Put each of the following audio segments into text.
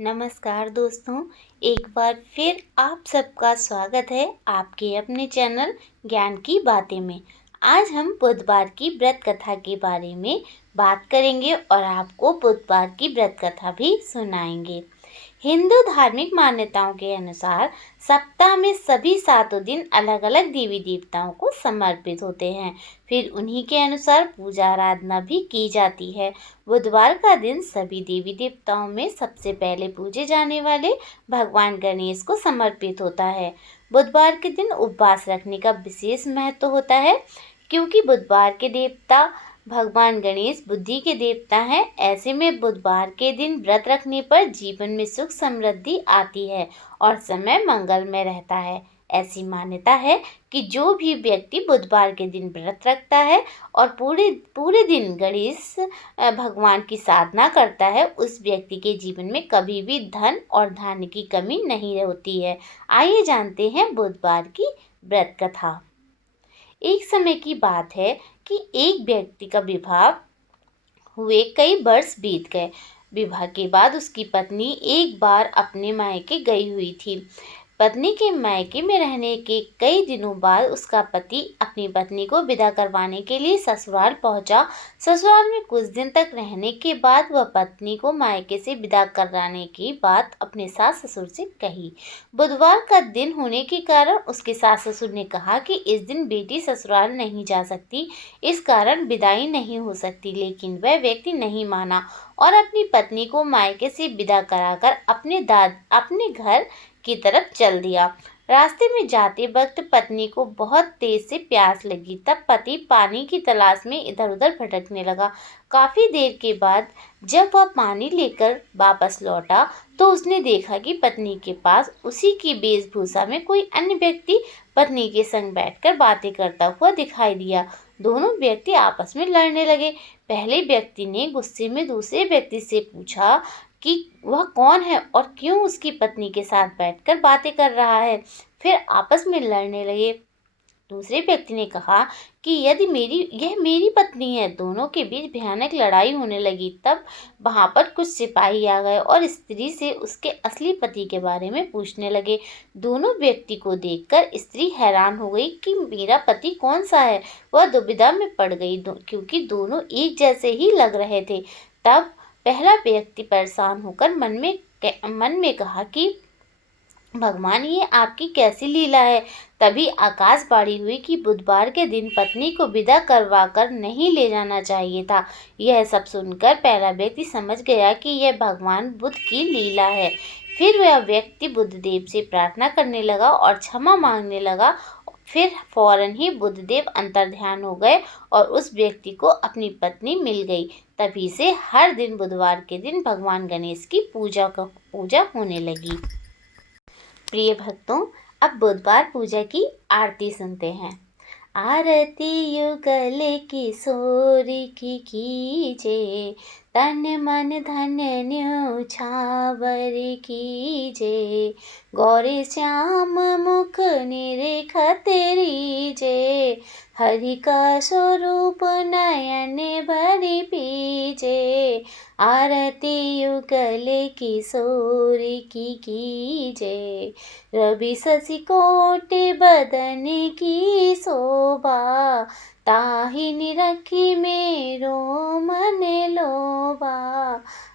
नमस्कार दोस्तों, एक बार फिर आप सबका स्वागत है आपके अपने चैनल ज्ञान की बातें में। आज हम बुधवार की व्रत कथा के बारे में बात करेंगे और आपको बुधवार की व्रत कथा भी सुनाएंगे। हिंदू धार्मिक मान्यताओं के अनुसार सप्ताह में सभी 7 दिन अलग अलग देवी देवताओं को समर्पित होते हैं। फिर उन्हीं के अनुसार पूजा आराधना भी की जाती है। बुधवार का दिन सभी देवी देवताओं में सबसे पहले पूजे जाने वाले भगवान गणेश को समर्पित होता है। बुधवार के दिन उपवास रखने का विशेष महत्व होता है, क्योंकि बुधवार के देवता भगवान गणेश बुद्धि के देवता हैं। ऐसे में बुधवार के दिन व्रत रखने पर जीवन में सुख समृद्धि आती है और समय मंगलमय रहता है। ऐसी मान्यता है कि जो भी व्यक्ति बुधवार के दिन व्रत रखता है और पूरे पूरे दिन गणेश भगवान की साधना करता है, उस व्यक्ति के जीवन में कभी भी धन और धान्य की कमी नहीं होती है। आइए जानते हैं बुधवार की व्रत कथा। एक समय की बात है कि एक व्यक्ति का विवाह हुए कई वर्ष बीत गए। विवाह के बाद उसकी पत्नी एक बार अपने मायके गई हुई थी। पत्नी के मायके में रहने के कई दिनों बाद उसका पति अपनी पत्नी को विदा करवाने के लिए ससुराल पहुंचा। ससुराल में कुछ दिन तक रहने के बाद वह पत्नी को मायके से विदा कराने की बात अपने सास ससुर से कही। बुधवार का दिन होने के कारण उसके सास ससुर ने कहा कि इस दिन बेटी ससुराल नहीं जा सकती, इस कारण विदाई नहीं हो सकती। लेकिन वह व्यक्ति नहीं माना और अपनी पत्नी को मायके से विदा कराकर अपने घर की तरफ चल दिया। रास्ते में जाते वक्त पत्नी को बहुत तेज से प्यास लगी। तब पति पानी की तलाश में इधर उधर भटकने लगा। काफी देर के बाद जब वह पानी लेकर वापस लौटा तो उसने देखा कि पत्नी के पास उसी की वेशभूषा में कोई अन्य व्यक्ति पत्नी के संग बैठकर बातें करता हुआ दिखाई दिया। दोनों व्यक्ति आपस में लड़ने लगे। पहले व्यक्ति ने गुस्से में दूसरे व्यक्ति से पूछा कि वह कौन है और क्यों उसकी पत्नी के साथ बैठकर बातें कर रहा है। फिर आपस में लड़ने लगे। दूसरे व्यक्ति ने कहा कि यदि यह मेरी पत्नी है। दोनों के बीच भयानक लड़ाई होने लगी। तब वहां पर कुछ सिपाही आ गए और स्त्री से उसके असली पति के बारे में पूछने लगे। दोनों व्यक्ति को देखकर स्त्री हैरान हो गई कि मेरा पति कौन सा है। वह दुविधा में पड़ गई, क्योंकि दोनों एक जैसे ही लग रहे थे। तब पहला व्यक्ति परेशान होकर मन में कहा कि भगवान, ये आपकी कैसी लीला है। तभी आकाशवाणी हुई कि बुधवार के दिन पत्नी को विदा करवाकर नहीं ले जाना चाहिए था। यह सब सुनकर पहला व्यक्ति समझ गया कि यह भगवान बुद्ध की लीला है। फिर वह व्यक्ति बुद्धदेव से प्रार्थना करने लगा और क्षमा मांगने लगा। फिर फौरन ही बुद्धदेव अंतर्ध्यान हो गए और उस व्यक्ति को अपनी पत्नी मिल गई। तभी से हर दिन बुधवार के दिन भगवान गणेश की पूजा होने लगी। प्रिय भक्तों, अब बुधवार पूजा की आरती सुनते हैं। आरती युगल किशोर की कीजे, तन मन धन न्योछावर कीजे। गौरी श्याम मुख निरेखत रीजे, हरि का स्वरूप नयन भरि पीजे। आरती युगल किशोर की कीजे, रवि शशि कोटि बदन की शोभा। ताहि निरखी मेरो मन लोभा।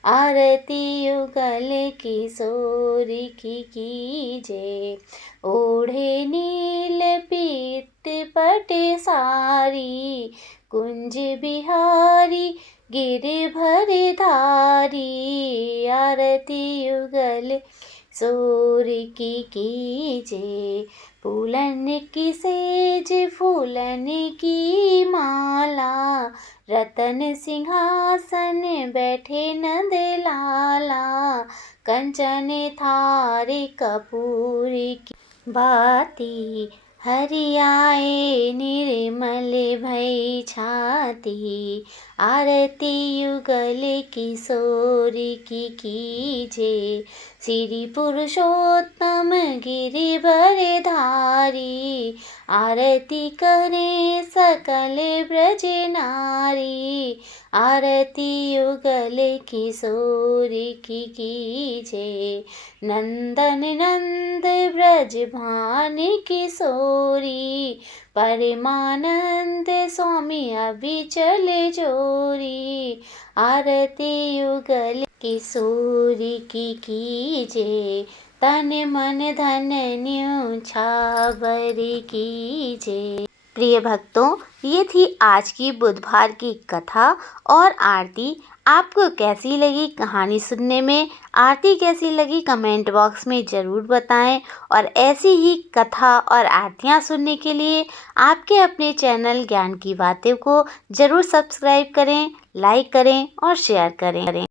आरती युगल किशोर की कीजे, ओढ़े नील पीत पट सारी। कुंज बिहारी गिरधर धारी। आरती युगल किशोर की कीजे, फूलन की सेज फूलन की माला। रतन सिंहासन बैठे नंद लाला। कंचन थार कपूर की बाती। हरि आए निर्मल भई छाती। आरती युगल किशोर की कीजे, श्री पुरुषोत्तम गिरिवर धारी। आरती करे सकल ब्रज नारी। आरती युगल किशोर की कीजे। नंदन नंद ब्रज भान किशोरी, परमानंद स्वामी अभिचल जोरी। आरती युगल किशोरी की कीजे, तन मन धन न्योछावर कीजे। प्रिय भक्तों, ये थी आज की बुधवार की कथा और आरती। आपको कैसी लगी कहानी सुनने में? आरती कैसी लगी कमेंट बॉक्स में ज़रूर बताएं। और ऐसी ही कथा और आरतियां सुनने के लिए आपके अपने चैनल ज्ञान की बातें को ज़रूर सब्सक्राइब करें, लाइक करें और शेयर करें।